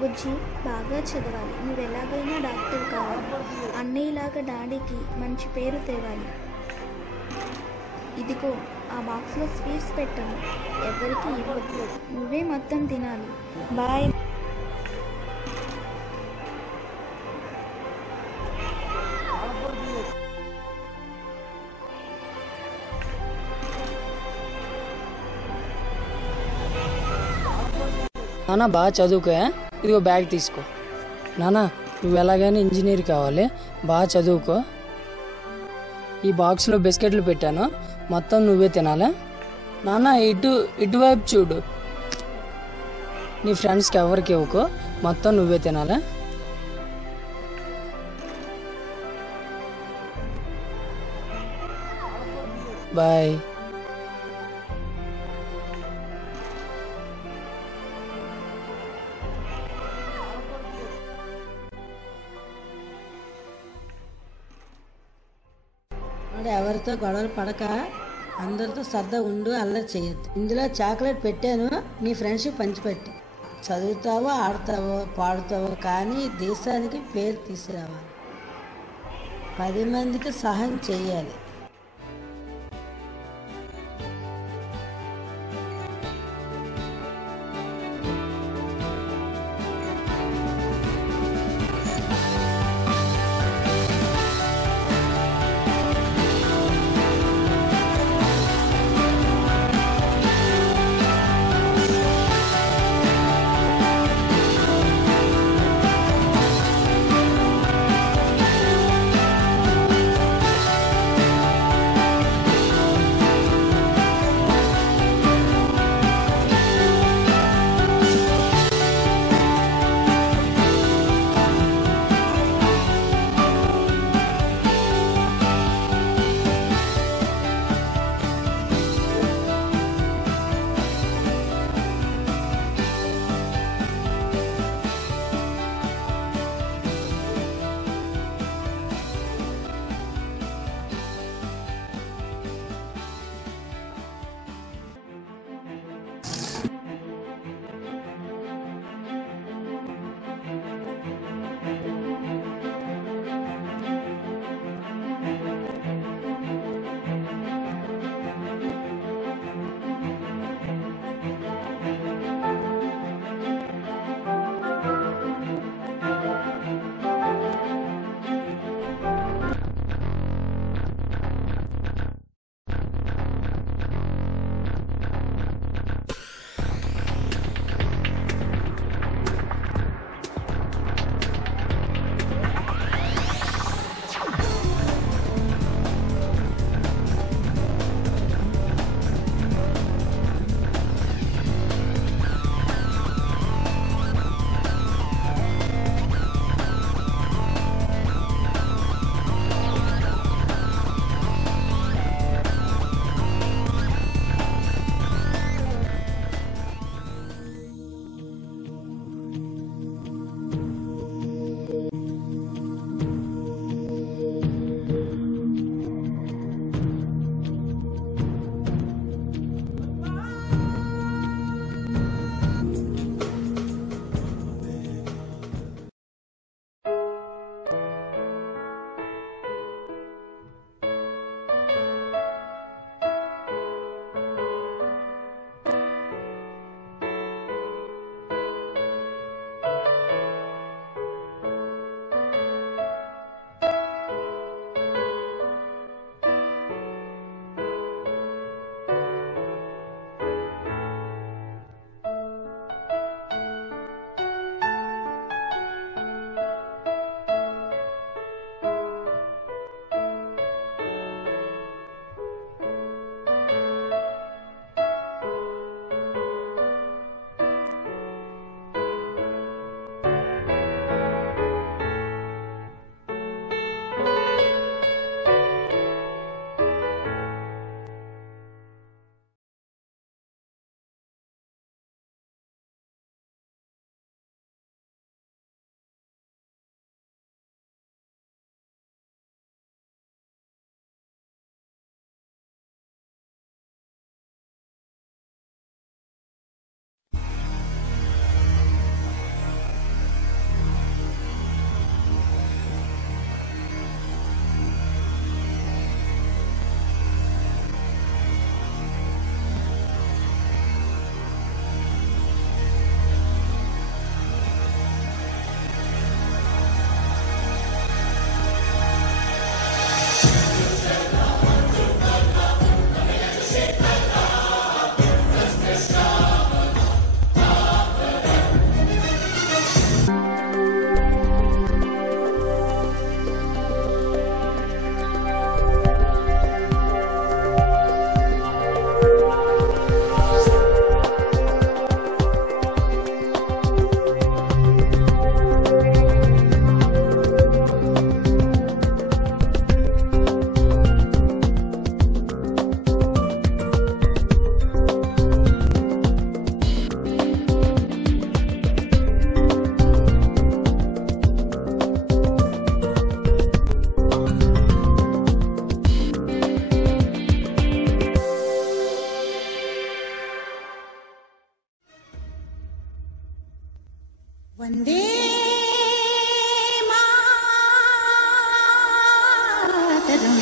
బుజ్జి, బాగా చదవాలి. నువ్వు ఎలాగైనా డాక్టర్ కావాలి. అన్నయ్యలాగా డాడీకి మంచి పేరు తేవాలి. ఇదిగో ఆ బాక్స్లో స్వీట్స్ పెట్టాను. ఎవరికి ఇవ్వద్దు. నువ్వే మొత్తం తినాలి. బాయ్. నాన్న బాగా చదువుకో. ఇదిగో బ్యాగ్ తీసుకో. నాన్న నువ్వు ఎలాగైనా ఇంజనీర్ కావాలి, బాగా చదువుకో. ఈ బాక్స్లో బిస్కెట్లు పెట్టాను, మొత్తం నువ్వే తినాలా. నాన్న ఇటువైపు చూడు. నీ ఫ్రెండ్స్కి ఎవరికి ఇవ్వకో, మొత్తం నువ్వే తినాలా. బాయ్. ఎవరితో గొడవలు పడక అందరితో సరదా ఉండు, అల్లరి చేయొద్దు. ఇందులో చాక్లెట్ పెట్టాను, నీ ఫ్రెండ్షిప్ పంచిపెట్టి. చదువుతావో ఆడతావో పాడుతావో కానీ దేశానికి పేరు తీసుకురావాలి. 10 మందికి సహాయం చేయాలి. వందే మాతరం.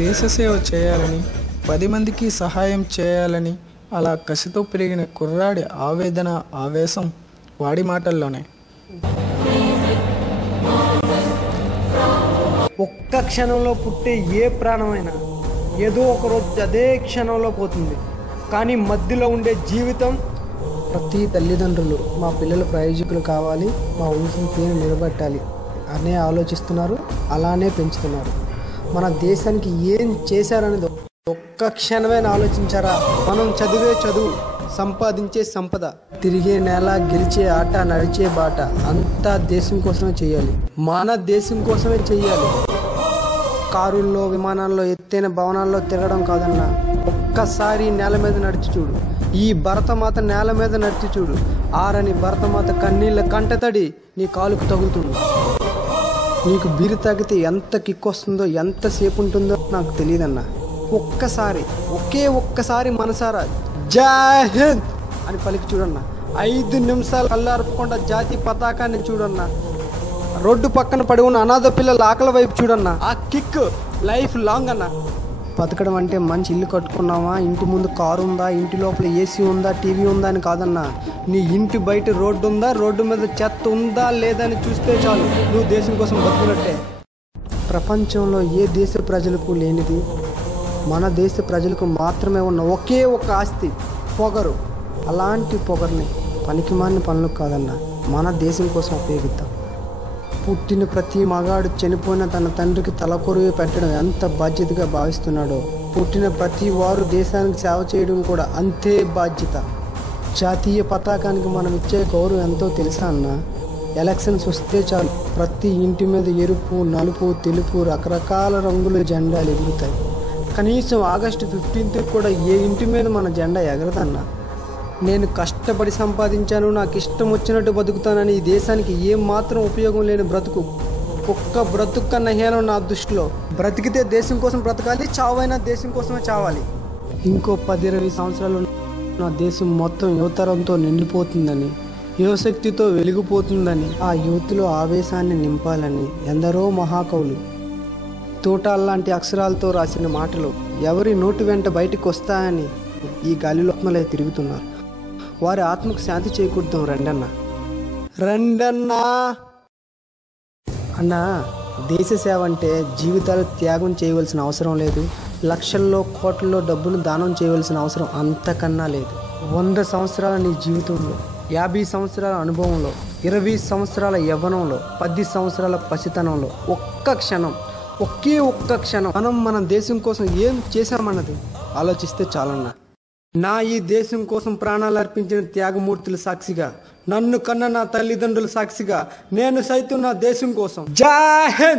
దేశసేవ చేయాలని 10 మందికి సహాయం చేయాలని అలా కసితో పెరిగిన కుర్రాడి ఆవేదన ఆవేశం వాడి మాటల్లోనే. ఒక్క క్షణంలో పుట్టే ఏ ప్రాణమైనా ఏదో ఒకరోజు అదే క్షణంలో పోతుంది. కానీ మధ్యలో ఉండే జీవితం ప్రతి తల్లిదండ్రులు మా పిల్లలు ప్రయోజకులు కావాలి, మా వంశం పేరు నిలబెట్టాలి అనే ఆలోచిస్తున్నారు, అలానే పెంచుతున్నారు. మన దేశానికి ఏం చేశారనేది ఒక్క క్షణమైనా ఆలోచించారా? మనం చదివే చదువు, సంపాదించే సంపద, తిరిగే నేల, గెలిచే ఆట, నడిచే బాట అంతా దేశం కోసమే చేయాలి. మన దేశం కోసమే చేయాలి. కారుల్లో, విమానాల్లో, ఎత్తైన భవనాల్లో తిరగడం కాదన్నా, ఒక్కసారి నేల మీద నడిచి చూడు. ఈ భరతమాత నేల మీద నడిచి చూడు. ఆరని భరతమాత కన్నీళ్ళ కంటతడి నీ కాలుకు తగులుతుంది. నీకు బీరు తాగితే ఎంత కిక్ వస్తుందో, ఎంతసేపు ఉంటుందో నాకు తెలియదన్నా. ఒకే ఒక్కసారి మనసారా జై హింద్ అని పలికి చూడన్నా. 5 నిమిషాలు కళ్ళార్పకుండా జాతీయ పతాకాన్ని చూడన్నా. రోడ్డు పక్కన పడి ఉన్న అనాథ పిల్లల ఆకలి వైపు చూడన్నా. ఆ కిక్ లైఫ్ లాంగ్ అన్నా. బతకడం అంటే మంచి ఇల్లు కట్టుకున్నావా, ఇంటి ముందు కారు ఉందా, ఇంటి లోపల ఏసీ ఉందా, టీవీ ఉందా అని కాదన్నా. నీ ఇంటి బయట రోడ్డు ఉందా, రోడ్డు మీద చెత్త ఉందా లేదా అని చూస్తే చాలు, నువ్వు దేశం కోసం బతుకున్నట్టే. ప్రపంచంలో ఏ దేశ ప్రజలకు లేనిది మన దేశ ప్రజలకు మాత్రమే ఉన్న ఒకే ఒక ఆస్తి పొగరు. అలాంటి పొగర్ని పనికిమాలిన పనులు కాదన్నా మన దేశం కోసం ఉపయోగిద్దాం. పుట్టిన ప్రతి మగాడు చనిపోయిన తన తండ్రికి తలకొరువు పెట్టడం ఎంత బాధ్యతగా భావిస్తున్నాడో, పుట్టిన ప్రతి వారు దేశానికి సేవ చేయడం కూడా అంతే బాధ్యత. జాతీయ పతాకానికి మనం ఇచ్చే గౌరవం ఎంతో తెలుసా అన్న? ఎలక్షన్స్ వస్తే చాలు ప్రతి ఇంటి మీద ఎరుపు, నలుపు, తెలుపు రకరకాల రంగుల జెండాలు ఎగురుతాయి. కనీసం ఆగస్టు 15th కూడా ఏ ఇంటి మీద మన జెండా ఎగరదన్నా. నేను కష్టపడి సంపాదించాను, నాకు ఇష్టం వచ్చినట్టు బతుకుతానని ఈ దేశానికి ఏం మాత్రం ఉపయోగం లేని బ్రతుకు, ఒక్క బ్రతుకు కన్నా హీనం నా దృష్టిలో. బ్రతికితే దేశం కోసం బ్రతకాలి, చావైనా దేశం కోసమే చావాలి. ఇంకో 10-20 సంవత్సరాలు నా దేశం మొత్తం యువతరంతో నిండిపోతుందని, యువశక్తితో వెలిగిపోతుందని, ఆ యువతిలో ఆవేశాన్ని నింపాలని ఎందరో మహాకవులు తోటాల్లాంటి అక్షరాలతో రాసిన మాటలు ఎవరి నోటి వెంట బయటకు వస్తాయని ఈ గాలిలోపలే తిరుగుతున్నారు. వారి ఆత్మకు శాంతి చేకూర్దాం రండన్నా. అన్నా, దేశ సేవ అంటే జీవితాలు త్యాగం చేయవలసిన అవసరం లేదు. లక్షల్లో కోట్లలో డబ్బును దానం చేయవలసిన అవసరం అంతకన్నా లేదు. 100 సంవత్సరాల నీ జీవితంలో, 50 సంవత్సరాల అనుభవంలో, 20 సంవత్సరాల యవ్వనంలో, 10 సంవత్సరాల పసితనంలో ఒక్క క్షణం, ఒకే ఒక్క క్షణం మనం మన దేశం కోసం ఏం చేశామన్నది ఆలోచిస్తే చాలన్నా. నా ఈ దేశం కోసం ప్రాణాలు అర్పించిన త్యాగమూర్తుల సాక్షిగా, నన్ను కన్న నా తల్లిదండ్రుల సాక్షిగా, నేను సైతం నా దేశం కోసం జై హింద్.